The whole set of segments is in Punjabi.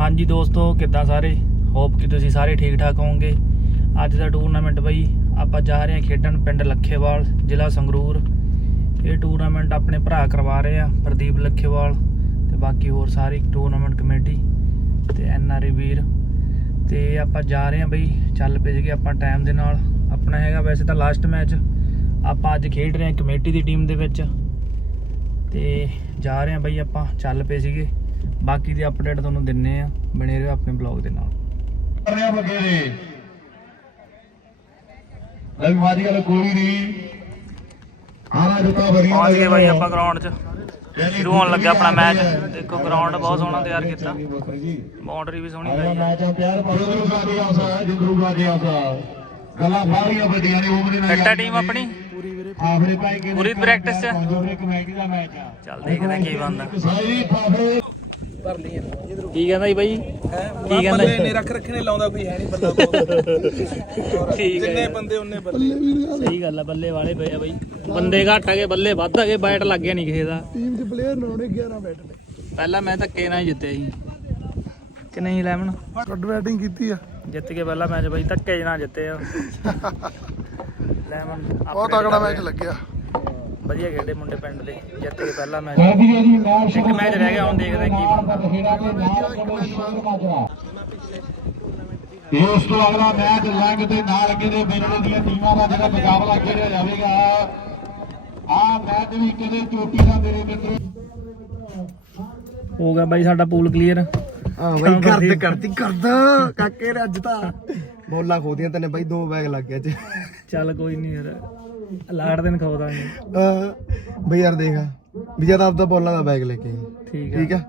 ਹਾਂਜੀ ਦੋਸਤੋ, ਕਿੱਦਾਂ ਸਾਰੇ? ਹੋਪ ਕਿ ਤੁਸੀਂ ਸਾਰੇ ਠੀਕ ਠਾਕ ਹੋਵੋਗੇ। ਅੱਜ ਦਾ ਟੂਰਨਾਮੈਂਟ ਬਈ, ਆਪਾਂ ਜਾ ਰਹੇ ਹਾਂ ਖੇਡਣ ਪਿੰਡ ਲੱਖੇਵਾਲ, ਜ਼ਿਲ੍ਹਾ ਸੰਗਰੂਰ। ਇਹ ਟੂਰਨਾਮੈਂਟ ਆਪਣੇ ਭਰਾ ਕਰਵਾ ਰਹੇ ਆ, ਪ੍ਰਦੀਪ ਲੱਖੇਵਾਲ ਤੇ ਬਾਕੀ ਹੋਰ ਸਾਰੀ ਟੂਰਨਾਮੈਂਟ ਕਮੇਟੀ ਤੇ ਐਨਆਰਏ ਵੀਰ। ਤੇ ਆਪਾਂ ਜਾ ਰਹੇ ਹਾਂ ਬਈ, ਚੱਲ ਪਏ ਸੀਗੇ ਆਪਾਂ ਟਾਈਮ ਦੇ ਨਾਲ। ਆਪਣਾ ਹੈਗਾ ਵੈਸੇ ਤਾਂ ਲਾਸਟ ਮੈਚ ਆਪਾਂ ਅੱਜ ਖੇਡ ਰਹੇ ਹਾਂ ਕਮੇਟੀ ਦੀ ਟੀਮ ਦੇ ਵਿੱਚ। ਤੇ ਜਾ ਰਹੇ ਹਾਂ ਬਈ ਆਪਾਂ, ਚੱਲ ਪਏ ਸੀਗੇ। ਬਾਕੀ ਦੀ ਅਪਡੇਟ ਤੁਹਾਨੂੰ ਦਿੰਨੇ ਆ ਬਣੇ ਰਹੋ ਆਪਣੇ ਬਲੌਗ ਦੇ ਨਾਲ। ਕਰ ਰਿਹਾ ਬਗੇਰੇ ਲੈ ਮਾਜੀ ਵਾਲਾ ਗੋਲੀ ਦੀ। ਆਲਾ ਜੁੱਤਾ ਬਰੀ ਪਹੁੰਚ ਗਏ ਬਾਈ ਆਪਾਂ ਗਰਾਊਂਡ 'ਚ। ਸ਼ੁਰੂ ਹੋਣ ਲੱਗਾ ਆਪਣਾ ਮੈਚ ਦੇਖੋ ਗਰਾਊਂਡ ਬਹੁਤ ਸੋਹਣਾ ਤਿਆਰ ਕੀਤਾ। ਬਾਉਂਡਰੀ ਵੀ ਸੋਹਣੀ ਅਗਲਾ ਲਾਈ ਆ। ਮੈਚ ਆ ਪਿਆਰ ਜਿੰਦਰੂ ਗਾਜੀ ਆਸਾ ਜਿੰਦਰੂ ਗਾਜੀ ਆਸਾ ਗੱਲਾਂ ਬਾਹਰੀਆਂ ਵੱਡੀਆਂ ਨੇ ਉਮਰ ਨਾਲ ਕੱਟਾ ਟੀਮ ਆਪਣੀ? ਆਖਰੀ ਭਾਈ ਕੇ ਪੂਰੀ practice ਚ? ਪੰਜੋਰੇ ਕਮੇਟੀ ਦਾ ਮੈਚ ਆ। ਚੱਲ ਦੇਖਦੇ ਕੀ ਬਣਦਾ। ਸਾਰੀ ਫਾਫੜੇ ਕੀ ਕਹਿੰਦਾ ਜੀ ਬਾਈ? ਕੀ ਕਹਿੰਦਾ ਬੱਲੇ ਨੇ ਰੱਖ ਰੱਖਣੇ ਲਾਉਂਦਾ ਕੋਈ ਹੈ ਨਹੀਂ ਬੰਦਾ ਕੋਲ ਠੀਕ ਜਿੰਨੇ ਹੈ ਬੰਦੇ ਉਹਨੇ ਬੱਲੇ। ਸਹੀ ਗੱਲ ਆ ਬੱਲੇ ਵਾਲੇ ਪਏ ਆ ਬਾਈ। ਬੰਦੇ ਘੱਟ ਆ ਗਏ ਬੱਲੇ ਵੱਧ ਆ ਗਏ ਬੈਟ ਲੱਗ ਗਿਆ ਨਹੀਂ ਕਿਸੇ ਦਾ। ਟੀਮ ਦੇ ਪਲੇਅਰ ਨਾਉਣੇ 11 ਬੈਟ ਨੇ ਪਹਿਲਾਂ ਮੈਂ ਧੱਕੇ ਨਾਲ ਹੀ ਜਿੱਤਿਆ ਸੀ ਕਿ ਨਹੀਂ ਲੈਮਨ ਗੁੱਡ ਬੈਟਿੰਗ ਕੀਤੀ ਆ। ਜਿੱਤ ਕੇ ਪਹਿਲਾ ਮੈਚ ਬਾਈ ਧੱਕੇ ਜਿਹੇ ਨਾਲ ਜਿੱਤੇ ਆ। ਲੈਮਨ ਬਹੁਤ ਤਗੜਾ ਮੈਚ ਲੱਗਿਆ। ਵਧੀਆ ਖੇਡੇ ਮੁੰਡੇ ਪਿੰਡ ਦੇ ਜਿੱਤ ਕੇ ਪਹਿਲਾ ਮੈਚ ਇੱਕ ਮੈਚ ਰਹਿ ਗਿਆ ਹੁਣ ਦੇਖਦੇ ਹਾਂ ਕੀ ਬਣਦਾ। ਦੇ ਇਸ ਤੋਂ ਅਗਲਾ ਮੈਚ ਲੰਘ ਤੇ ਨਾਲ ਕਿਤੇ ਮੇਰੇ ਦੀਆਂ ਟੀਮਾਂ ਦਾ ਜਿਹੜਾ ਮੁਕਾਬਲਾ ਖੇਡਿਆ ਜਾਵੇਗਾ ਆ ਮੈਚ ਵੀ ਕਿਤੇ ਚੋਟੀ ਦਾ ਮੇਰੇ ਮਿੱਤਰੋ। ਹੋ ਗਿਆ ਬਾਈ ਸਾਡਾ ਪੂਲ ਕਲੀਅਰ ਹਾਂ ਬਾਈ, ਕਰਦੀ- ਕਰਦੀ ਕਰਦਾ। ਕਾਕੇ ਨੇ ਅੱਜ ਤਾਂ ਬੋਲਾ ਖੋਦੀਆਂ ਤੈਨੇ ਬਾਈ ਦੋ ਬੈਗ ਲੱਗ ਗਏ ਅੱਜ। ਚੱਲ ਕੋਈ ਨਹੀਂ ਯਾਰ। ਲਾੜ ਦਿਨ ਖਵਾ ਦਾਂਗੇ। ਬਈ ਯਾਰ ਦੇਖ ਵੀ ਜਦ ਆਪਦਾ ਬੋਲਾਂ ਦਾ ਬੈਗ ਲੈ ਕੇ ਆਈ। ਠੀਕ ਆ। ਠੀਕ ਆ?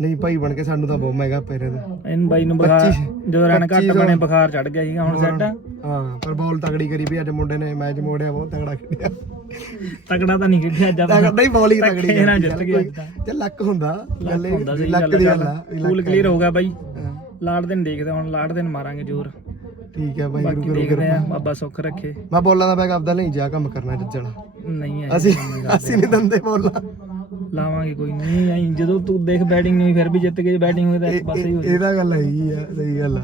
ਨਹੀਂ ਭਾਈ ਬਣ ਕੇ ਸਾਨੂੰ ਤਾਂ ਬਹੁਤ ਮਹਿੰਗਾ ਪੈ ਰਿਹਾ ਤੇ ਇਹਨੂੰ ਬਾਈ ਨੂੰ ਬੁਖਾਰ ਪੱਚੀ- ਜਦੋਂ ਰਨ ਘੱਟ ਪੱਚੀ ਸੌ। ਬਣੇ ਬੁਖਾਰ ਚੜ ਗਿਆ ਸੀਗਾ ਹੁਣ ਸੈੱਟ ਹਾਂ ਪਰ ਬੋਲ ਤਗੜੀ ਕਰੀ ਵੀ ਅੱਜ ਮੁੰਡੇ ਨੇ ਮੈਚ ਮੋੜਿਆ ਬਹੁਤ ਤਗੜਾ ਖੇਡਿਆ। ਤਗੜਾ ਤਾਂ ਨਹੀਂ ਖੇਡਿਆ ਅੱਜ ਆਪਾਂ। ਤਗੜਾ ਹੀ ਬੋਲ ਹੀ ਤਗੜੀ ਧੱਕੇ ਨਾਲ। ਜਿੱਤ ਗਏ ਅੱਜ ਤਾਂ। ਤੇ ਲੱਕ ਹੁੰਦਾ ਗੱਲ ਇਹ- ਹੁੰਦਾ ਸਹੀ ਲੱਕ ਦੀ ਗੱਲ ਆ ਵੀ ਕਲੀਅਰ ਹੋ ਗਿਆ ਬਾਈ। ਹਾਂ, ਲਾੜ ਦਿਨ ਦੇਖਦੇ ਹਾਂ, ਹੁਣ ਲਾੜ ਦਿਨ ਮਾਰਾਂਗੇ ਜ਼ੋਰ। ਠੀਕ ਹੈ ਬਾਈ ਬਾਕੀ ਗੁਰੂ ਦੇਖਦੇ ਆ ਕਿਰਪਾ ਬਾਬਾ ਸੁੱਖ ਰੱਖੇ। ਮੈਂ ਬੋਲਾਂ ਦਾ ਬੈਗ ਆਪਦਾ ਲਈ ਜਾ ਕੰਮ ਕਰਨਾ ਜੱਜਣਾ। ਨਹੀਂ ਅਸੀਂ ਅਸੀਂ ਨਹੀਂ ਦੰਦੇ ਬੋਲਾਂ ਲਾਵਾਂਗੇ ਕੋਈ ਨਹੀਂ ਆਈ ਜਦੋਂ ਤੂੰ ਦੇਖ ਬੈਟਿੰਗ ਨਹੀਂ ਹੋਈ ਫਿਰ ਵੀ ਜਿੱਤ ਕੇ ਬੈਟਿੰਗ ਹੋਈ ਤਾਂ ਇੱਕ ਪਾਸੇ ਹੀ ਇਹ- ਹੋਈ ਇਹਦਾ ਗੱਲ ਹੈਗੀ ਆ ਸਹੀ ਗੱਲ ਆ।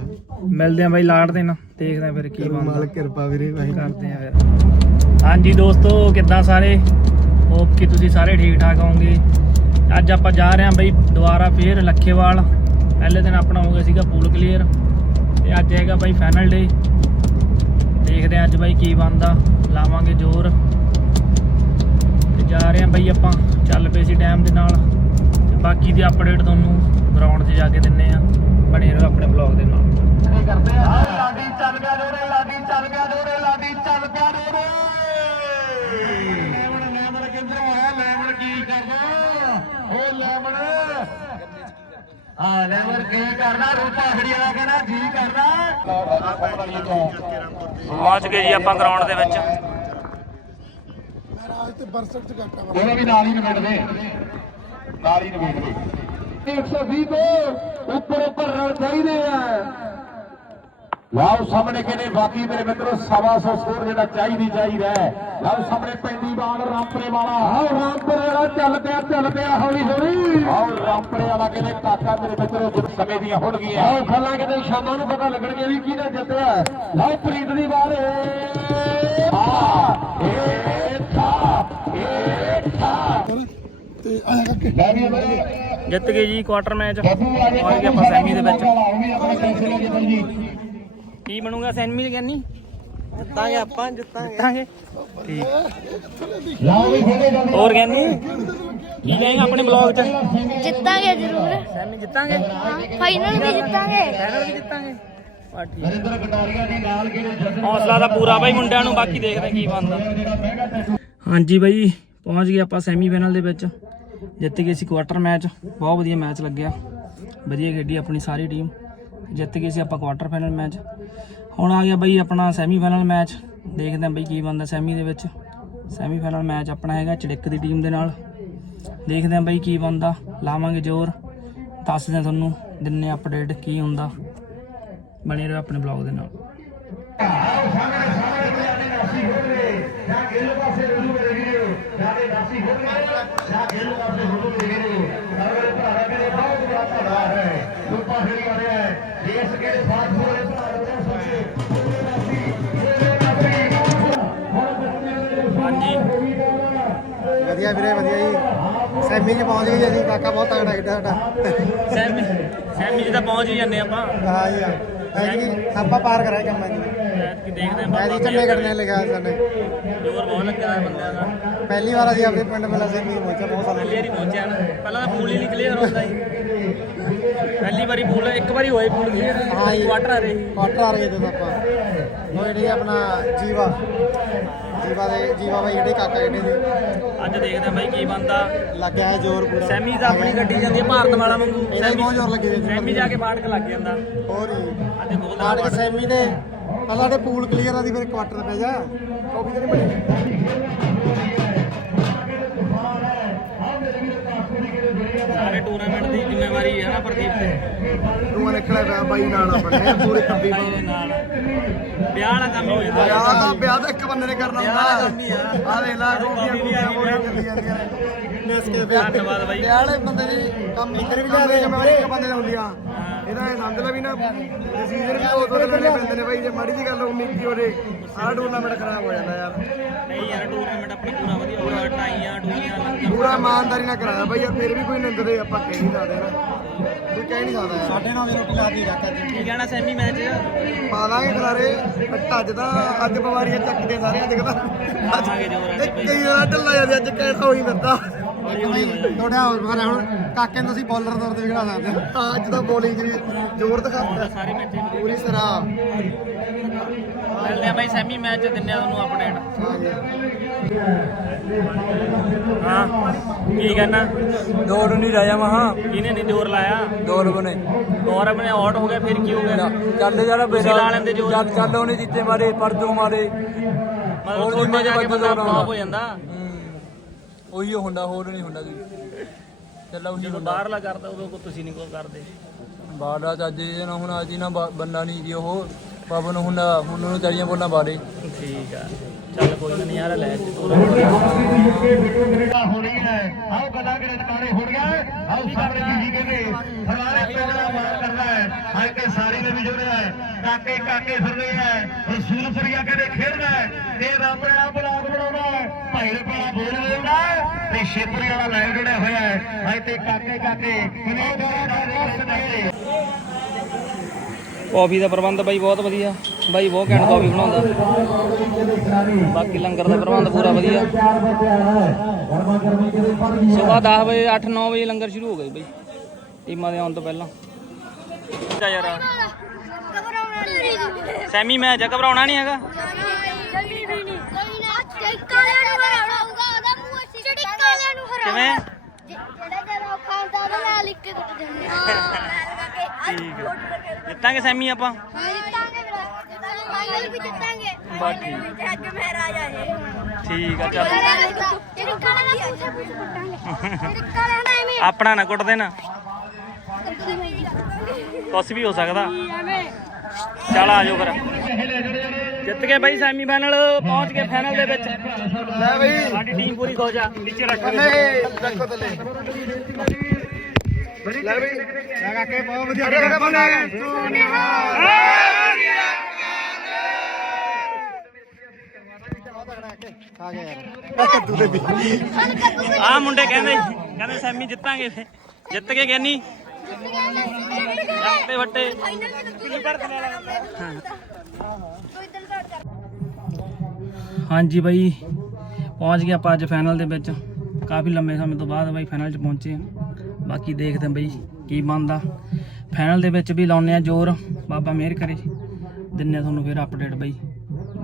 ਮਿਲਦੇ ਆ ਬਾਈ ਲਾੜ ਦਿਨ ਦੇਖਦੇ ਆ ਫਿਰ ਕੀ ਬਣਦਾ। ਮਾਲਕ ਕਿਰਪਾ ਵੀਰੇ ਭਾਈ ਕਰਦੇ ਆ ਫਿਰ। ਹਾਂਜੀ ਦੋਸਤੋ ਕਿੱਦਾਂ ਸਾਰੇ? ਹੋਪ ਕਿ ਤੁਸੀਂ ਸਾਰੇ ਠੀਕ ਠਾਕ ਹੋਵੋਗੇ। ਅੱਜ ਆਪਾਂ ਜਾ ਰਹੇ ਹਾਂ ਬਈ ਦੁਬਾਰਾ ਫੇਰ ਲੱਖੇਵਾਲ। ਪਹਿਲੇ ਦਿਨ ਆਪਣਾ ਹੋ ਗਿਆ ਸੀਗਾ ਪੂਲ ਕਲੀਅਰ ਤੇ ਅੱਜ ਹੈਗਾ ਬਾਈ ਫਾਈਨਲ ਡੇ ਦੇਖਦੇ ਹਾਂ ਅੱਜ ਬਾਈ ਕੀ ਬਣਦਾ। ਲਾਵਾਂਗੇ ਜ਼ੋਰ। ਤੇ ਜਾ ਰਹੇ ਹਾਂ ਬਾਈ ਆਪਾਂ। ਚੱਲ ਪਏ ਸੀ ਟਾਈਮ ਦੇ ਨਾਲ। ਤੇ ਬਾਕੀ ਦੀ ਅਪਡੇਟ ਤੁਹਾਨੂੰ ਗਰਾਊਂਡ 'ਚ ਜਾ ਕੇ ਦਿੰਨੇ ਆ ਬਣੇ ਰਹੋ ਆਪਣੇ ਬਲੌਗ ਦੇ ਨਾਲ। ਕਰਦੇ ਆ? ਲਾਡੀ ਚੱਲ ਗਿਆ ਦੋਰੇ ਲਾਡੀ ਚੱਲ ਗਿਆ ਦੋਰੇ ਲਾਡੀ ਚੱਲ ਗਿਆ ਦੋਰੇ ਲੈਮਨ ਲੈਮਨ ਕਿੱਧਰੋਂ ਆਇਆ ਲੈਮਨ ਕੀ ਕਰਦਾ ਓ ਲੈਮਨ ਆ ਲੈਮਨ ਕੀ ਕਰਦਾ ਰੂਪਾ ਖੜੀ ਵਾਲਾ ਕਹਿੰਦਾ ਜੀ ਕਰਦਾ ਪਹੁੰਚ ਗਏ ਜੀ ਆਪਾਂ ਗਰਾਊਂਡ ਦੇ ਵਿੱਚ। ਰਾਜ ਤੇ ਬਰਸਟ ਚ ਕਾਕਾ ਉਹਨੇ ਵੀ ਨਾਲ ਹੀ ਨਿਬੇੜ ਦੇ। ਨਾਲ ਹੀ ਨਿਬੇੜ ਦੇ। 120 ਤੋਂ ਉੱਪਰ ਉੱਪਰ ਰਣ ਚਾਹੀਦੇ ਆ। ਲਾਓ ਸਾਹਮਣੇ ਕਹਿੰਦੇ ਬਾਕੀ ਮੇਰੇ ਮਿੱਤਰੋ ਸਵਾ ਸੌ ਸਕੋਰ ਜਿਹੜਾ ਚਾਹੀਦੀ ਚਾਹੀਦਾ ਹੈ। ਲਾਓ ਸਾਹਮਣੇ ਪੈਂਦੀ ਬਾਲ ਰਾਮਪਰੇ ਵਾਲਾ। ਆਓ ਰਾਮਪਰੇ ਵਾਲਾ ਚੱਲ ਪਿਆ ਚੱਲ ਪਿਆ ਹੌਲੀ ਹੌਲੀ। ਆਓ ਰਾਮਪਰੇ ਵਾਲਾ ਕਹਿੰਦੇ ਕਾਕਾ ਮੇਰੇ ਮਿੱਤਰੋ ਜਿਸ ਸਮੇਂ ਦੀਆਂ ਹੁਣ ਗਈਆਂ ਆਓ ਖੱਲਾ ਕਹਿੰਦੇ ਸ਼ਾਮਾਂ ਨੂੰ ਪਤਾ ਲੱਗਣਗੇ ਵੀ ਕਿਹਦਾ ਜਿੱਤਿਆ ਲਾਓ ਪ੍ਰੀਤ ਦੀ ਬਾਲ ਆ ਏ ਥਾ ਏ ਥਾ। ਤੇ ਆਇਆ ਕਾਕੇ ਲੈ ਵੀ ਮੇਰੇ ਜਿੱਤ ਗਏ ਜੀ ਕੁਆਟਰ ਮੈਚ ਪਹੁੰਚ ਗਏ ਆਪਾਂ ਸੈਮੀ ਦੇ ਵਿੱਚ। ਕੀ ਬਣੂਗਾ ਸੈਮੀ ਦੇ ਜਿੱਤਾਂਗੇ ਆਪਾਂ ਜਿੱਤਾਂਗੇ। ਜਿੱਤਾਂਗੇ? ਠੀਕ। ਲਾਓ ਵੀ ਖੇਡੇ ਜਾਂਦੇ ਹੋਰ ਕਹਿੰਨੀ ਕੀ ਕਹੇਗਾ ਆਪਣੇ ਬਲੌਗ 'ਚ? ਜਿੱਤਾਂਗੇ ਜ਼ਰੂਰ। ਸੈਮੀ ਜਿੱਤਾਂਗੇ? ਫਾਈਨਲ ਵੀ ਜਿੱਤਾਂਗੇ। ਫਾਈਨਲ ਵੀ ਜਿੱਤਾਂਗੇ? ਨਰਿੰਦਰ ਕਟਾਰੀਆ ਨੇ ਨਾਲ ਕਿਹੜੇ ਹੌਸਲਾ ਦਾ ਪੂਰਾ ਬਾਈ ਮੁੰਡਿਆਂ ਨੂੰ ਬਾਕੀ ਦੇਖਦੇ ਕੀ ਬਣਦਾ। ਹਾਂਜੀ ਬਾਈ ਪਹੁੰਚ ਗਏ ਆਪਾਂ ਸੈਮੀ ਫਾਈਨਲ ਦੇ ਵਿੱਚ। ਜਿੱਤ ਗਏ ਸੀ ਕੁਆਟਰ ਮੈਚ ਬਹੁਤ ਵਧੀਆ ਮੈਚ ਲੱਗਿਆ। ਵਧੀਆ ਖੇਡੀ ਆਪਣੀ ਸਾਰੀ ਟੀਮ ਜਿੱਤ ਗਏ ਸੀ ਆਪਾਂ ਕੁਆਟਰ ਫਾਈਨਲ ਮੈਚ ਹੁਣ ਆ ਗਿਆ ਬਈ ਆਪਣਾ ਸੈਮੀ ਫਾਈਨਲ ਮੈਚ ਦੇਖਦੇ ਹਾਂ ਬਈ ਕੀ ਬਣਦਾ ਸੈਮੀ ਦੇ ਵਿੱਚ ਸੈਮੀ ਫਾਈਨਲ ਮੈਚ ਆਪਣਾ ਹੈਗਾ ਚੜਿੱਕ ਦੀ ਟੀਮ ਦੇ ਨਾਲ ਦੇਖਦੇ ਹਾਂ ਬਈ ਕੀ ਬਣਦਾ ਲਾਵਾਂਗੇ ਜ਼ੋਰ ਦੱਸਦੇ ਹਾਂ ਤੁਹਾਨੂੰ ਦਿੰਨੇ ਅਪਡੇਟ ਕੀ ਹੁੰਦਾ ਬਣੇ ਰਹੋ ਆਪਣੇ ਬਲੌਗ ਦੇ ਨਾਲ ਜਾਂ ਗੇਲੂ ਪਾਸੇ ਹੋ ਗਏ ਜਾਂ ਗੇਲੂ ਪਾਸੇ ਹੋ ਗਏ ਬਹੁਤ ਬੜਾ ਧੜਾ ਹੈ ਰੂਪਾ ਖੜੀ ਆ ਰਿਹਾ ਹੈ ਦੇਸ਼ ਕਿਹੜੇ ਫਾਟ ਹੋਏ ਭਾਰਤ ਦੇ ਸੱਚੇ ਹਾਂਜੀ ਵਧੀਆ ਵੀਰੇ ਵਧੀਆ ਜੀ। ਸੈਮੀ ਚ ਪਹੁੰਚ ਗਏ ਜੀ ਕਾਕਾ ਬਹੁਤ ਤਗੜਾ ਖੇਡਿਆ ਸਾਡਾ। ਸੈਮੀ ਸੈਮੀ ਜੀ ਤਾਂ ਪਹੁੰਚ ਹੀ ਜਾਂਦੇ ਆਪਾਂ। ਹਾਂ ਜੀ ਐਤਕੀ ਆਪਾਂ ਪਾਰ ਕਰਾਂਗੇ ਕੰਮ ਐਤਕੀ ਕੀ ਦੇਖਦੇ ਮੈਂ ਜੀ ਚੰਨੇ ਕੱਢਣੇ ਲਿਖਿਆ ਸਾਡੇ। ਜੋਰ ਬਹੁਤ ਲੱਗਿਆ ਹੋਇਆ ਬੰਦਿਆਂ ਦਾ। ਪਹਿਲੀ ਵਾਰ ਅਸੀਂ ਆਪਣੇ ਪਿੰਡ ਮੇਲਾ ਸੈਮੀ ਪਹੁੰਚਿਆ ਬਹੁਤ ਸਾਲਾਂ ਕਲੀਅਰ ਹੀ ਪਹੁੰਚਿਆ ਨਾ। ਪਹਿਲਾਂ ਤਾਂ ਪੂਲ ਹੀ ਨਹੀਂ ਕਲੀਅਰ ਹੁੰਦਾ ਜੀ। ਪਹਿਲੀ ਵਾਰੀ ਪੂਲ ਇੱਕ ਵਾਰੀ ਹੋਏ ਪੂਲ ਕਲੀਅਰ ਹਾਂ ਜੀ। ਕੁਆਟਰ ਆ ਰਹੇ ਸੀ। ਕੁਆਟਰ ਆ ਰਹੇ ਤੇ ਆਪਾਂ। ਉਹ ਜਿਹੜੀ ਆਪਣਾ ਜੀਵਾ। ਜੀਵਾ ਦੇ ਜੀਵਾ ਬਾਈ ਜਿਹੜੇ ਕਾਕਾ ਜਿਹੜੇ ਦੇ ਅੱਜ ਦੇਖਦੇ ਬਾਈ ਕੀ ਬੰਦਾ ਲੱਗਿਆ ਹੈ ਜ਼ੋਰ ਪੂਰਾ। ਸੈਮੀ ਤਾਂ ਆਪਣੀ ਗੱਡੀ ਜਾਂਦੀ ਹੈ ਭਾਰਤ ਵਾਲਾ ਵਾਂਗੂ। ਇਹਦਾ ਬਹੁਤ ਜ਼ੋਰ ਲੱਗੇ ਸੀ। ਸੈਮੀ ਜਾ ਕੇ ਬਾੜਕ ਲੱਗ ਜਾਂਦਾ। ਹੋਰ ਹੀ ਅੱਜ ਬੋਲਦਾ ਨਾਟਕ ਸੈਮੀ ਦੇ। ਪਹਿਲਾਂ ਤੇ ਪੂਲ ਕਲੀਅਰ ਆ ਦੀ ਫਿਰ ਕੁਆਟਰ ਪੈ ਜਾ। ਕਾਫੀ ਤੇ ਨਹੀਂ ਬਣੀ। ਸਾਰੇ ਟੂਰਨਾਮੈਂਟ ਦੀ ਜ਼ਿੰਮੇਵਾਰੀ ਹੈ ਨਾ ਪ੍ਰਦੀਪ ਤੇ। ਤੂੰ ਨਿਕਲਿਆ ਪਿਆ ਬਾਈ ਨਾਲ ਆਪਣੇ ਪੂਰੇ ਦੇ ਨਾਲ। ਵਿਆਹ ਵਾਲਾ ਕੰਮ ਹੀ ਹੋ ਜਾਂਦਾ। ਵਿਆਹ ਦਾ ਵਿਆਹ ਤਾਂ ਇੱਕ ਬੰਦੇ ਨੇ ਕਰਨਾ ਵਿਆਹ ਵਾਲਾ ਕੰਮ ਹੀ ਆ। ਹੁੰਦਾ ਆ ਦੇ ਲਾ ਕੋਪੀਆਂ ਕੋਪੀਆਂ ਮੋੜੀਆਂ ਚੱਲੀ ਜਾਂਦੀਆਂ ਨੇ। ਨੇਸਕੇ ਵਿਆਹ ਧੰਨਵਾਦ ਬਾਈ। ਵਿਆਹ ਵਾਲੇ ਬੰਦੇ ਦੀ ਕੰਮ ਇੱਧਰ ਵੀ ਜਾਂਦੇ ਜ਼ਿੰਮੇਵਾਰੀ ਇੱਕ ਬੰਦੇ ਦੀ ਹੁੰਦੀ ਆ। ਇਹਦਾ ਇਹ ਸਮਝ ਲੈ ਵੀ ਨਾ ਡਿਸੀਜਨ ਵੀ ਦੋ ਦੋ ਲੈਣੇ ਪੈਂਦੇ ਨੇ ਬਾਈ ਜੇ ਮਾੜੀ ਜੀ ਗੱਲ ਉਨੀ ਕੀ ਹੋ ਜੇ ਸਾਰਾ ਟੂਰਨਾਮੈਂਟ ਖਰਾਬ ਹੋ ਜਾਂਦਾ ਯਾਰ। ਨਹੀਂ ਯਾਰ ਟੂਰਨਾਮੈਂਟ ਆਪਣਾ ਪੂਰਾ ਵਧੀਆ ਹੋਇਆ ਟਾਈਆਂ ਲੰਗਰ। ਪੂਰਾ ਇਮਾਨਦਾਰੀ ਨਾਲ ਕਰਾਇਆ ਬਾਈ ਯਾਰ ਫਿਰ ਵੀ ਕੋਈ ਨਿੰਦਦੇ ਆਪਾਂ ਕਹਿ ਨਹੀਂ ਸਕਦੇ ਨਾ। ਕੋਈ ਕਹਿ ਨਹੀਂ ਸਕਦਾ ਸਾਡੇ ਨਾਲ ਵੀ ਰੋਟੀ ਲਾਦੀ ਰੱਖਿਆ ਕੀ ਕਹਿਣਾ ਸੈਮੀ ਮੈਚ? ਪਾ ਦਾਂਗੇ ਖਲਾਰੇ ਬਟ ਅੱਜ ਤਾਂ ਅੱਜ ਬਵਾਰੀਆਂ ਚੱਕਦੇ ਸਾਰੇ ਜੋਰ ਅੱਜ ਕਈ ਵਾਰ ਢੱਲਾ ਜਾਂਦੇ ਅੱਜ ਕਹਿਣਾ ਹੋਈ ਜਾਣਾ। ਥੋੜਾ ਹੋਰ ਪਰ ਹੁਣ ਕਾਕੇ ਨੂੰ ਤੁਸੀਂ ਬੋਲਰ ਤੌਰ ਤੇ ਵੀ ਖੜਾ ਸਕਦੇ ਹੋ। ਅੱਜ ਤਾਂ ਬੋਲਿੰਗ ਜੀ ਜ਼ੋਰ ਦਿਖਾਉਂਦਾ ਸਾਰੇ ਮੈਚ ਪੂਰੀ ਤਰ੍ਹਾਂ। ਮਿਲਦੇ ਆ ਬਾਈ ਸੈਮੀ ਮੈਚ ਦਿੰਨੇ ਆ ਤੁਹਾਨੂੰ ਅਪਡੇਟ ਹਾਂ ਕੀ ਕਹਿਣਾ? ਦੌੜ ਨਹੀਂ ਰਾਜਾ ਮਹਾ। ਕਿਹਨੇ ਨਹੀਂ ਜ਼ੋਰ ਲਾਇਆ? ਦੌੜ ਬਣੇ। ਗੌਰਵ ਨੇ ਆਊਟ ਹੋ ਗਿਆ ਫਿਰ ਕੀ ਹੋ ਗਿਆ? ਚੱਲ ਜਰਾ ਤੁਸੀਂ ਲਾ ਲੈਂਦੇ ਜ਼ੋਰ। ਚੱਲ ਚੱਲ ਉਹਨੇ ਜਿੱਤੇ ਮਾਰੇ ਪਰਦੂ ਮਾਰੇ। ਮਤਲਬ ਥੋੜਾ ਜਾ ਕੇ ਬੰਦਾ ਹੋ ਜਾਂਦਾ। ਉਹੀ ਹੁੰਦਾ ਹੋਰ ਨਹੀਂ ਹੁੰਦਾ ਜੀ ਚੱਲ ਉਹੀ ਜਦੋਂ ਬਾਹਰਲਾ ਕਰਦਾ ਉਦੋਂ ਕੋ ਤੁਸੀਂ ਨਹੀਂ ਕੋ ਕਰਦੇ। ਬਾੜਾ ਚੱਜ ਇਹ ਨਾ ਹੁਣ ਅਜੀ ਨਾ ਬਾ- ਬੰਦਾ ਨਹੀਂ ਜੀ ਉਹ ਬਾਬਾ ਨੂੰ ਹੁੰਦਾ ਹੁਣ ਨੂੰ ਚਾਰੀਆਂ ਬੋਲਾਂ ਬਾਰੇ ਠੀਕ ਆ। ਚੱਲ ਕੋਈ ਨਹੀਂ ਯਾਰ ਲੈ ਜੀ ਤੂੰ ਹੋਣੀ ਹੈ ਆਓ ਗੱਲਾਂ ਕਿਹੜੇ ਟਕਾਰੇ ਹੋ ਗਿਆ ਆਓ ਸਾਹਮਣੇ ਜੀ ਜੀ ਕਹਿੰਦੇ ਹਮਾਰੇ ਪਿੰਡ ਦਾ ਮਾਣ ਕਰਦਾ ਹੈ। ਹਾਂ ਕਿ ਸਾਰੀ ਨੇ ਵੀ ਜੁੜਿਆ ਹੈ। ਕਾਕੇ ਕਾਕੇ ਫਿਰ ਰਹੇ ਹੈ। ਰਸੂਲ ਫਰੀਆ ਕਹਿੰਦੇ ਖੇਡਦਾ ਹੈ। ਤੇ ਰਾਮੜਾ ਬਲਾਕ ਬਣਾਉਣਾ ਹੈ। ਭਾਈ ਰਪੜਾ ਬੋਲ ਲੈਂਦਾ ਹੈ ਤੇ ਛੇਤਰੀ ਵਾਲਾ ਲਾਈਵ ਜੁੜਿਆ ਹੋਇਆ ਹੈ। ਹਾਂ ਤੇ ਕਾਕੇ ਕਾਕੇ ਕਾਫੀ ਦਾ ਪ੍ਰਬੰਧ ਬਾਈ ਬਹੁਤ ਵਧੀਆ। ਬਾਈ ਬਹੁਤ ਘੈਂਟ ਕਾਫੀ ਬਣਾਉਂਦਾ। ਬਾਕੀ ਲੰਗਰ ਦਾ ਪ੍ਰਬੰਧ ਪੂਰਾ ਵਧੀਆ। ਸਵੇਰ 10 ਵਜੇ 8-9 ਵਜੇ ਲੰਗਰ ਸ਼ੁਰੂ ਹੋ ਗਿਆ ਜੀ ਬਾਈ। ਟੀਮਾਂ ਦੇ ਆਉਣ ਤੋਂ ਪਹਿਲਾਂ। ਯਾਰ। ਘਬਰਾਉਣਾ ਨਹੀਂ ਸੈਮੀ ਮੈਚ ਆ ਘਬਰਾਉਣਾ ਨਹੀਂ ਹੈਗਾ। ਕਿਵੇਂ? ਜਿਹੜਾ ਜਿਹੜਾ ਔਖਾ ਹੁੰਦਾ ਉਹਦੇ ਨਾਲ ਲਿਖ ਕੇ ਕੁੱਟ ਦਿੰਦੇ ਹਾਂ ਠੀਕ ਹੈ ਜਿੱਤਾਂਗੇ ਸੈਮੀ ਆਪਾਂ? ਹਾਂ ਜਿੱਤਾਂਗੇ ਵੀਰੇ ਜਿੱਤਾਂਗੇ ਫਾਈਨਲ ਵੀ ਜਿੱਤਾਂਗੇ ਬਸ ਠੀਕ। ਵਿੱਚ ਅੱਗੇ ਮਹਾਰਾਜ ਆ ਜੇ ਠੀਕ ਆ ਚੱਲ। ਜਿਹੜੀ ਕਾਲੇ ਦਾ ਪੁੱਛੇ ਪੁੱਛ ਕੁੱਟਾਂਗੇ। ਜਿਹੜੀ ਕਾਲੇ ਦਾ ਐਵੇਂ ਆਪਣਾ ਨਾ ਕੁੱਟ ਦੇਣਾ। ਮੈਂ ਕੁਛ ਵੀ ਹੋ ਸਕਦਾ। ਚੱਲ ਆ ਜਾਓ ਫਿਰ। ਜਿੱਤ ਗਏ ਬਾਈ ਸੈਮੀ ਫਾਈਨਲ ਪਹੁੰਚ ਗਏ ਫਾਈਨਲ ਦੇ ਵਿੱਚ। ਲੈ ਬਈ। ਸਾਡੀ ਟੀਮ ਪੂਰੀ ਖੁਸ਼ ਆ ਨੀਚੇ ਰੱਖ ਰੱਖੋ ਥੱਲੇ। ਲੈ ਬਈ। ਲੈ ਕਾਕੇ ਬਹੁਤ ਵਧੀਆ ਗਿਆ ਯਾਰ ਕੱਦੂ ਦੇ ਵੀ ਆ ਮੁੰਡੇ ਕਹਿੰਦੇ ਕਹਿੰਦੇ ਸੈਮੀ ਜਿੱਤਾਂਗੇ। ਫੇ ਜਿੱਤ ਕੇ ਕਹਿੰਨੀ ਤੇ ਵੱਟੇ। ਫਾਈਨਲ ਵਿੱਚ ਤੁਸੀਂ ਪੜ ਕੇ ਹਾਂ। ਹਾਂਜੀ ਬਾਈ, ਪਹੁੰਚ ਗਏ ਆਪਾਂ ਅੱਜ ਫਾਈਨਲ ਦੇ ਵਿੱਚ। ਕਾਫੀ ਲੰਮੇ ਸਮੇਂ ਤੋਂ ਬਾਅਦ ਬਾਈ ਫਾਈਨਲ 'ਚ ਪਹੁੰਚੇ ਹਾਂ। ਬਾਕੀ ਦੇਖਦੇ ਹਾਂ ਬਾਈ ਕੀ ਬਣਦਾ। ਫਾਈਨਲ ਦੇ ਵਿੱਚ ਵੀ ਲਾਉਨੇ ਆ ਜ਼ੋਰ। ਬਾਬਾ ਮਿਹਰ ਕਰੇ। ਦਿੰਨੇ ਆ ਤੁਹਾਨੂੰ ਫਿਰ ਅਪਡੇਟ ਬਾਈ।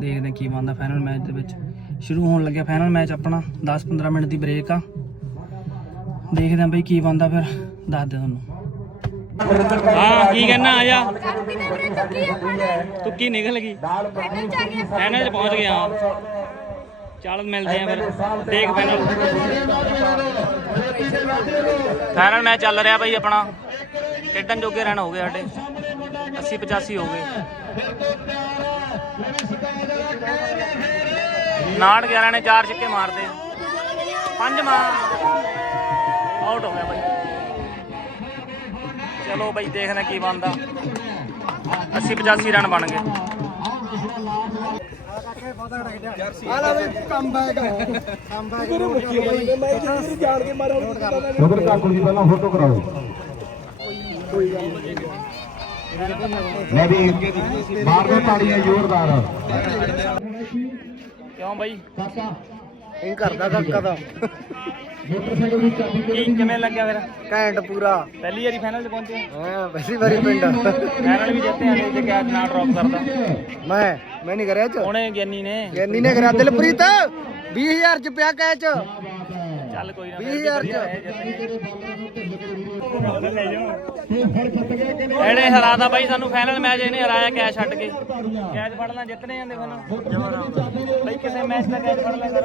ਦੇਖਦੇ ਹਾਂ ਕੀ ਬਣਦਾ ਫਾਈਨਲ ਮੈਚ ਦੇ ਵਿੱਚ। ਸ਼ੁਰੂ ਹੋਣ ਲੱਗਿਆ ਫਾਈਨਲ ਮੈਚ ਆਪਣਾ। 10-15 ਮਿੰਟ ਦੀ ਬ੍ਰੇਕ ਆ। ਦੇਖਦੇ ਹਾਂ ਬਈ ਕੀ ਬਣਦਾ ਫਿਰ। ਦੱਸਦੇ ਤੁਹਾਨੂੰ। ਹਾਂ ਕੀ ਕਹਿਣਾ ਆ ਜਾ। ਤੁੱਕੀ ਨਿਕਲ ਗਈ? ਫਾਈਨਲ ਚ ਗਿਆ ਪਹੁੰਚ ਹਾਂ ਚੱਲ ਮਿਲਦੇ ਆ ਫਿਰ। ਦੇਖ ਫਾਈਨਲ ਫਾਈਨਲ ਮੈਚ ਚੱਲ ਰਿਹਾ ਬਾਈ ਆਪਣਾ। ਖੇਡਣ ਜੋਗੇ ਰਨ ਹੋ ਗਏ ਸਾਡੇ। 80 85 ਹੋ ਗਏ। ਨਾੜ 11 ਨੇ ਚਾਰ ਛੱਕੇ ਮਾਰਦੇ। ਪੰਜ ਮਾਰ। ਆਊਟ ਹੋ ਗਿਆ ਬਾਈ। ਚਲੋ ਬਾਈ ਦੇਖਦੇ ਕੀ ਬਣਦਾ। 80 85 ਰਨ ਬਣ ਗਏ। ਉਧਰ ਕਾਕੂ ਜੀ ਪਹਿਲਾਂ ਫੋਟੋ ਕਰਾਓ। ਲੈ ਵੀ ਮਾਰ ਦੋ ਤਾੜੀਆਂ ਜ਼ੋਰਦਾਰ। ਕਿਉਂ ਬਾਈ? ਕਾਕਾ ਇਹ ਕਰਦਾ ਕਾਕਾ ਦਾ ਮੋਟਰਸਾਈਕਲ ਦੀ ਚਾਬੀ ਕੀ ਕਿਵੇਂ ਲੱਗਿਆ ਫਿਰ? ਘੈਂਟ ਪੂਰਾ। ਪਹਿਲੀ ਵਾਰੀ ਫਾਈਨਲ 'ਚ ਪਹੁੰਚੇ? ਹਾਂ ਪਹਿਲੀ ਵਾਰੀ ਪਿੰਡ। ਫਾਈਨਲ ਵੀ ਜਿੱਤੇ ਆਲੇ ਜੇ ਕੈਚ ਨਾ ਡ੍ਰੌਪ ਕਰਦਾ। ਮੈਂ ਮੈਂ ਨਹੀਂ ਕਰਿਆ ਚ ਉਹਨੇ ਗਿਆਨੀ ਨੇ। ਗਿਆਨੀ ਨੇ ਕਰਿਆ। ਦਿਲਪ੍ਰੀਤ 20000 ਚ ਪਿਆ ਕੈਚ। ਚੱਲ ਕੋਈ ਨਾ 20000 ਚ। ਇਹਨੇ ਹਰਾਦਾ ਬਾਈ ਸਾਨੂੰ ਫਾਈਨਲ ਮੈਚ ਇਹਨੇ ਹਰਾਇਆ ਕੈਚ ਛੱਡ ਕੇ। ਕੈਚ ਫੜਨਾ ਜਿੱਤਨੇ ਜਾਂਦੇ ਫਿਰ। ਬਾਈ ਕਿਸੇ ਮੈਚ ਦਾ ਕੈਚ ਫੜ ਲੈ ਕਰ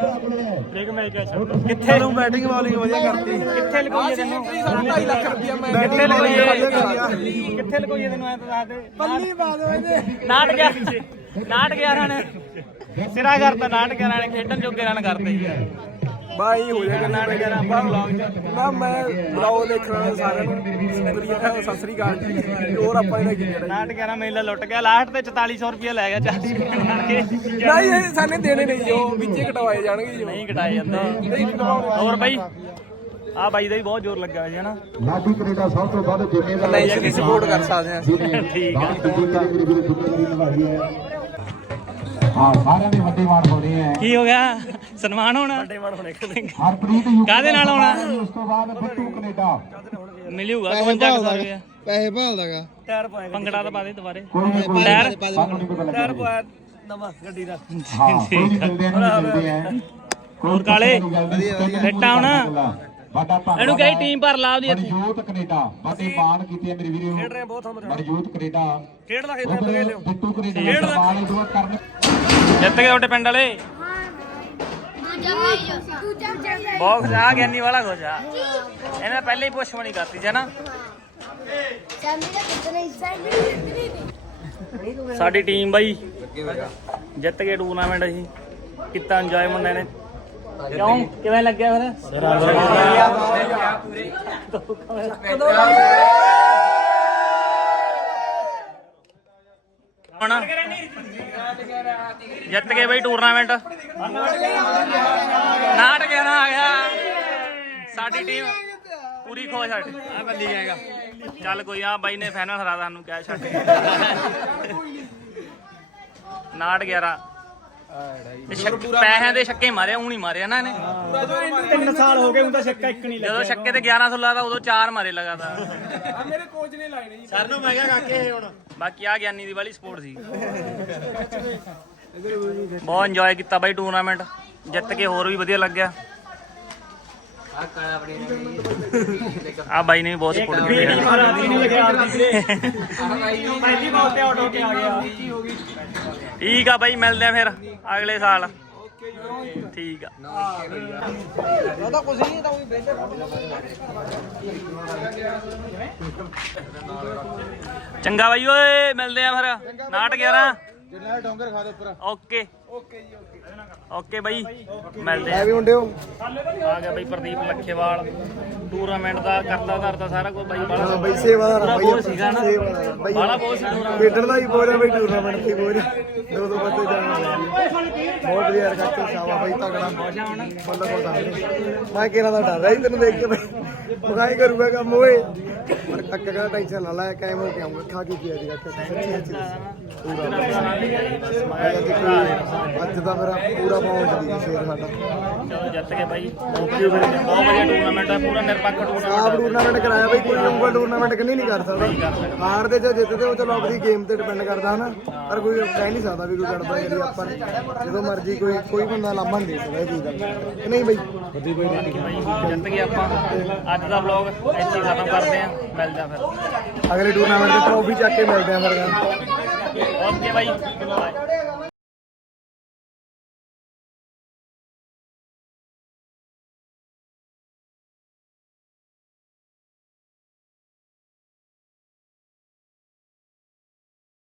ਇੱਕ ਮੈਚ ਕੈਚ ਕਿੱਥੇ ਨੂੰ ਬੈਟਿੰਗ ਬੋਲਿੰਗ ਵਧੀਆ ਕਰਤੀ। ਕਿੱਥੇ ਲਗੋਈਏ ਤੈਨੂੰ? 2.5 ਲੱਖ ਰੁਪਇਆ ਮੈਂ ਕਿੱਥੇ ਲਗੋਈਏ ਕਿੱਥੇ ਲਗੋਈਏ ਤੈਨੂੰ ਐ ਤਾਂ ਦੱਸ ਦੇ। ਪੱਲੀ ਪਾ ਦੋ ਇਹਦੇ। ਨਾਟ ਗਿਆ। ਨਾਟ ਗਿਆ ਰਨ ਸਿਰਾ ਕਰਤਾ ਨਾਟ ਗਿਆ ਰਨ ਖੇਡਣ ਜੋਗੇ ਰਨ ਕਰਤੇ। ਬਾਈ ਹੋ ਜਾਏਗਾ ਗਿਆ ਰਨ ਆਪਾਂ ਨਾ ਮੈਂ ਬਲੌਗ ਦੇਖਣਾ ਸਾਰਿਆਂ ਨੂੰ ਸ਼ੁਕਰੀਆ ਸਤਿ ਸ੍ਰੀ ਅਕਾਲ ਜੀ। ਹੋਰ ਆਪਾਂ ਇਹਦਾ ਕੀ ਨਾਟ ਗਿਆ ਮੇਲਾ ਲੁੱਟ ਗਿਆ ਲਾਸਟ ਤੇ 4400 ਰੁਪਏ ਲੈ ਗਿਆ 40 ਰੁਪਏ ਬਣ ਕੇ। ਨਹੀਂ ਇਹ ਸਾਨੇ ਦੇਣੇ ਨਹੀਂ ਜੋ ਵਿੱਚੇ ਕਟਵਾਏ ਜਾਣਗੇ ਜੋ। ਨਹੀਂ ਘਟਾਏ ਜਾਂਦੇ। ਹੋਰ ਬਾਈ ਆ ਬਾਈ ਦਾ ਵੀ ਬਹੁਤ ਜ਼ੋਰ ਲੱਗਾ ਹੈ ਨਾ। ਲਾਡੀ ਕੈਨੇਡਾ ਸਭ ਤੋਂ ਵੱਧ ਜ਼ਿੰਮੇਵਾਰ ਨਹੀਂ ਅਸੀਂ ਸਪੋਰਟ ਕਰ ਸਕਦੇ ਹਾਂ। ਠੀਕ ਆ। ਨਿਭਾਈ ਹੈ। ਹਾਂ ਸਾਰਿਆਂ ਦੇ ਵੱਡੇ ਮਾਣ ਹੋਣੇ ਹੈ ਕੀ ਹੋ ਗਿਆ? ਸਨਮਾਨ ਹੋਣਾ? ਹਰਪ੍ਰੀਤ ਯੂ ਕਾਹਦੇ ਨਾਲ ਆਉਣਾ? ਉਸ ਤੋਂ ਬਾਅਦ ਬਿੱਟੂ ਕੈਨੇਡਾ। ਮਿਲੂਗਾ 52 ਰੁਪਏ ਪੈਸੇ ਭਾਲਦਾਗਾ। ਪੰਗੜਾ ਤਾਂ ਪਾ ਦੇ ਦੁਬਾਰੇ। ਕੋਈ ਨਹੀਂ ਕੋਈ ਟਾਇਰ? ਸਾਨੂੰ ਨਹੀਂ ਪਤਾ ਲੱਗਿਆ ਨਵਾਂ ਗੱਡੀ ਦਾ ਹਾਂ ਕੋਈ ਨਹੀਂ ਮਿਲਦੇ ਆ ਨਹੀਂ ਮਿਲਦੇ ਆ। ਹੋਰ ਕਾਲੇ? ਫਿੱਟ ਆ ਹੁਣ? ਬਾਟਾ ਧੰਨਵਾਦ ਇਹਨੂੰ ਕਹੀ ਟੀਮ ਭਰ ਲਾ ਉਹਦੀ ਇੱਥੇ। ਮਨਜੋਤ ਕੈਨੇਡਾ ਬਾਟੇ ਮਾਨ ਕੀਤੀ ਮੇਰੇ ਵੀਰੇ ਖੇਡ ਰਹੇ ਬਹੁਤ ਮਨਜੋਤ ਕੈਨੇਡਾ। ਖੇਡ ਲਾ ਉਧਰ ਬਿੱਟੂ ਕੈਨੇਡਾ ਦੇ ਸਵਾਲ ਦੁਆ ਕਰਨ। ਜਿੱਤ ਗਏ ਤੁਹਾਡੇ ਪਿੰਡ ਵਾਲੇ। ਬਹੁਤ ਆ ਗਿਆਨੀ ਵਾਲਾ ਆ। ਇਹਨੇ ਪਹਿਲੇ ਹੀ ਪੁੱਛ ਬਣੀ ਕਰਤੀ ਨਾ। ਨਹੀਂ ਸਾਡੀ ਟੀਮ ਬਾਈ। ਜਿੱਤ ਗਏ ਟੂਰਨਾਮੈਂਟ ਅਸੀਂ। ਕੀਤਾ ਇੰਜੋਏ ਮੁੰਡੇ ਨੇ ਕਿਉਂ? ਕਿਵੇਂ ਲੱਗਿਆ ਫਿਰ? ਹੁਣ? ਜਿੱਤ ਗਏ ਬਈ ਟੂਰਨਾਮੈਂਟ ਨਾਟ ਗਿਆ ਨਾ ਆ ਗਿਆ। ਸਾਡੀ ਟੀਮ ਪੂਰੀ ਖੋ ਸਾਡੀ। ਆ ਬੱਲੀ ਜਾਏਗਾ ਚੱਲ ਕੋਈ ਆ ਬਾਈ ਨੇ ਫਾਈਨਲ ਹਰਾ ਸਾਨੂੰ ਕਹਿ ਛੱਡ। ਨਾਟ 11 ਤੇ ਛੱਕ- ਪੈਸਿਆਂ ਦੇ ਛੱਕੇ ਮਾਰੇ ਉਹ ਨਹੀਂ ਮਾਰੇ ਨਾ ਇਹਨੇ। ਤਿੰਨ ਸਾਲ ਹੋ ਗਏ ਹੁੰਦਾ ਛੱਕਾ ਇੱਕ ਨਹੀਂ ਜਦੋਂ ਛੱਕੇ ਤੇ 1100 ਲਾਦਾ ਉਦੋਂ ਚਾਰ ਮਾਰੇ ਲਗਾਤਾਰ। ਆ ਮੇਰੇ ਕੋਚ ਨੇ ਲਾਏ ਨੇ ਸਰ ਨੂੰ ਮੈਂ ਕਿਹਾ ਕਾਕੇ ਹੁਣ। ਬਾਕੀ ਆ ਗਿਆਨੀ ਦੀ ਵਾਲੀ ਸਪੋਰਟ ਸੀ। ਬਹੁਤ ਇੰਜੋਏ ਕੀਤਾ ਬਾਈ ਟੂਰਨਾਮੈਂਟ ਜਿੱਤ ਕੇ ਹੋਰ ਵੀ ਵਧੀਆ ਲੱਗਿਆ। ਆ ਬਾਈ ਨੇ ਵੀ ਬਹੁਤ ਸਪੋਰਟ ਕੀਤੀ। ਪਹਿਲੀ ਬਾਲ ਤੇ ਆਊਟ ਹੋ ਕੇ ਆ ਗਿਆ। ਠੀਕ ਆ ਬਾਈ ਮਿਲਦੇ ਆ ਫਿਰ ਅਗਲੇ ਸਾਲ। ਠੀਕ ਆ। ਉਹਦਾ ਕੁਝ ਨਹੀਂ ਤਾਂ ਉਹ ਬੈਠੇ ਚੰਗਾ ਬਾਈ ਓਏ ਮਿਲਦੇ ਆ ਫਿਰ। ਨਾਟ 11 ਜਿੰਨਾ ਡੋਂਗਰ ਖਾ ਦੇ ਉੱਪਰ। Okay. Okay ji okay. Okay ਬਾਈ। ਮਿਲਦੇ ਆ। ਵੀ ਮੁੰਡਿਓ। ਆ ਗਿਆ ਬਾਈ ਪ੍ਰਦੀਪ ਲੱਖੇਵਾਲ। ਟੂਰਨਾਮੈਂਟ ਦਾ ਕਰਤਾ ਧਰਤਾ ਸਾਰਾ ਕੁਝ ਬਾਈ ਬਾਲਾ ਬਈ ਸੇਵਾਦਾਰ ਪੂਰਾ ਬਈ ਬਹੁਤ ਸੀਗਾ ਨਾ। ਸੇਵਾਦਾਰ ਬਈ ਬਾਲਾ ਬਹੁਤ ਸੀ ਟੂਰਨਾਮੈਂਟ ਖੇਡਣ ਦਾ ਹੀ ਬੋਝ ਆ ਬਈ ਟੂਰਨਾਮੈਂਟ ਤੇ ਬੋਝ ਦੋ ਦੋ ਬੰਦੇ ਜਾਣ ਵਾਲੇ ਬਹੁਤ ਵਧੀਆ ਯਾਰ ਕਾਕੇ ਸਾਵਾ ਬਈ ਤਗੜਾ ਬੱਲਾ ਕੋਲ ਮੈਂ ਕਿਹਨਾਂ ਦਾ ਡਰ ਰਹੀ ਤੈਨੂੰ ਦੇਖ ਕੇ ਬਈ ਮਗਾਈ ਕਰੂਗਾ ਕੰਮ ਓਏ। ਪਰ ਕਾਕਾ ਕਹਿੰਦਾ ਟੈਨਸ਼ਨ ਨਾ ਲੈ ਕਾਇਮ ਹੋ ਕੇ ਆਉਂਗਾ ਖਾ ਕੇ ਕੀ ਅੱਜ ਕਾਕਾ ਸੱਚੀ ਸੱਚੀ। ਪੂਰਾ ਅੱਜ ਦਾ ਮੇਰਾ ਪੂਰਾ ਪਹੁੰਚ ਦੀ ਸ਼ੇਰ ਸਾਡਾ। ਚਲੋ ਜਿੱਤ ਗਏ ਬਾਈ ਬਹੁਤ ਵਧੀਆ ਟੂਰਨਾਮੈਂਟ ਆ ਪੂਰਾ ਨਿਰਪੱਖ ਆਪ ਟੂਰਨਾਮੈਂਟ ਕਰਾਇਆ ਬਈ ਕੋਈ ਉਂਗਲ ਟੂਰਨਾਮੈਂਟ ਕੰਨੀ ਨਹੀਂ ਕਰ ਸਕਦਾ। ਹਾਰ ਦੇ ਜਾਂ ਜਿੱਤਦੇ ਉਹ ਚਲੋ ਆਪਣੀ ਗੇਮ ਤੇ ਡਿਪੈਂਡ ਕਰਦਾ ਹਨਾ। ਪਰ ਕੋਈ ਕਹਿ ਨਹੀਂ ਸਕਦਾ ਵੀ ਕੋਈ ਗੜਬੜ ਕਰੀ ਆਪਾਂ। ਜਦੋਂ ਮਰਜ਼ੀ ਕੋਈ ਕੋਈ ਬੰਦਾ ਲਾਮਾ ਨਹੀਂ ਦੇ ਸਕਦਾ ਇਹ ਚੀਜ਼ ਦਾ। ਨਹੀਂ ਬਈ? ਬਾਈ ਜਿੱਤ ਗਏ ਆਪਾਂ। ਅੱਜ ਦਾ ਵਲੌਗ ਇੱਥੇ ਹੀ ਖਤਮ ਕਰਦੇ ਆ। ਮਿਲਦੇ ਫਿਰ। ਅਗਲੇ ਟੂਰਨਾਮੈਂਟ ਤੇ ਟਰੋਫੀ ਚੱਕ ਕੇ ਮਿਲਦੇ ਆਂ ਫਿਰ। ਓਕੇ ਬਾਈ।